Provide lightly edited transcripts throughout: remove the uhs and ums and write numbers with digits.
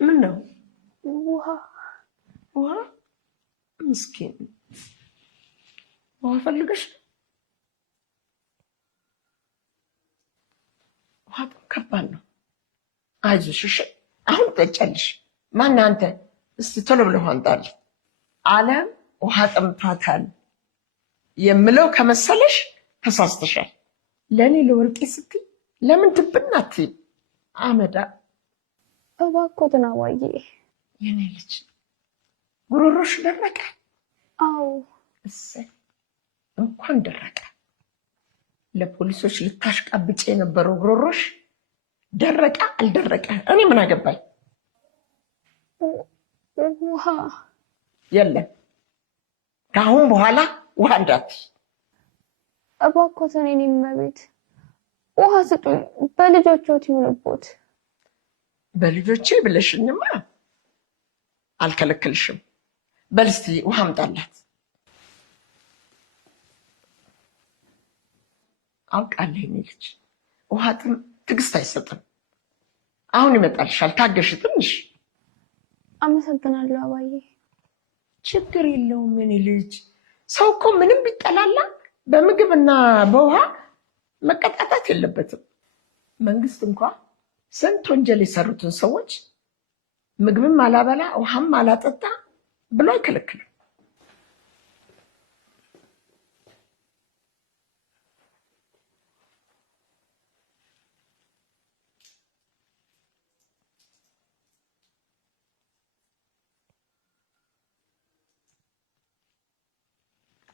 ምን ነው? ውሃ ምስኪን ውሃ ፈልገሽ? ውሃ ከባድ ነው። አይዞሽ እሺ፣ አሁን ጠጫለሽ። ማን አንተ? እስቲ ቶሎ ብለህ አንጣልኝ። ዓለም ውሃ ጠምቷታል የምለው ከመሰለሽ ተሳስተሻል። ለእኔ ለወርቄ ስትይ ለምን ድብና አትይም? አመዳ እባክዎትን አባዬ። የኔ ልጅ ጉሮሮሽ ደረቀ? አዎ። እሰይ እንኳን ደረቀ። ለፖሊሶች ልታሽቃብጭ የነበረው ጉሮሮሽ ደረቀ አልደረቀ እኔ ምን አገባኝ? ውሃ የለም ከአሁን በኋላ ውሃ እንዳትይ እባክዎትን። የኔ እመቤት ውሃ ስጡኝ፣ በልጆችዎት ይሁንቦት። በልጆቼ ብለሽኝማ አልከለክልሽም። በል እስቲ ውሃ አምጣላት። አውቃለሁ የኔ ልጅ ውሃ ጥም ትዕግስት አይሰጥም። አሁን ይመጣልሻል፣ ታገሽ ትንሽ። አመሰግናለሁ አባዬ። ችግር የለውም የኔ ልጅ። ሰው እኮ ምንም ቢጠላላ በምግብና በውሃ መቀጣጣት የለበትም። መንግስት እንኳ ስንት ወንጀል የሰሩትን ሰዎች ምግብም አላበላ ውሃም አላጠጣ ብሎ አይከለክልም።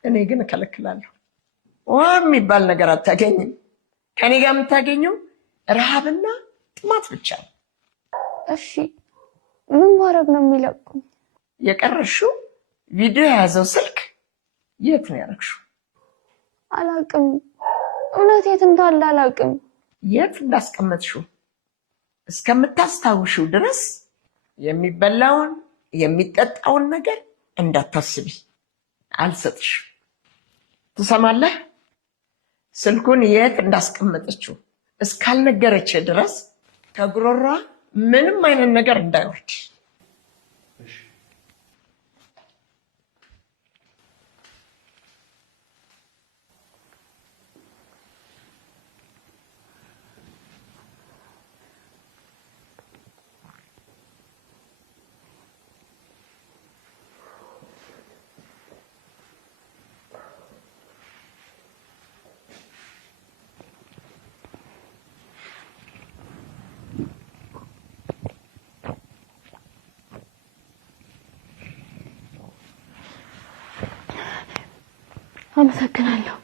እኔ ግን እከለክላለሁ። ውሃ የሚባል ነገር አታገኝም። ከኔ ጋር የምታገኘው ረሃብና ጥማት ብቻ ነው። እሺ ምን ማድረግ ነው የሚለቁ? የቀረሽው ቪዲዮ የያዘው ስልክ የት ነው ያደረግሽው? አላውቅም። እውነት የት እንዳለ አላውቅም። የት እንዳስቀመጥሽው እስከምታስታውሽው ድረስ የሚበላውን የሚጠጣውን ነገር እንዳታስቢ፣ አልሰጥሽም። ትሰማለህ? ስልኩን የት እንዳስቀመጠችው እስካልነገረች ድረስ ከጉሮሯ ምንም አይነት ነገር እንዳይወርድ። አመሰግናለሁ።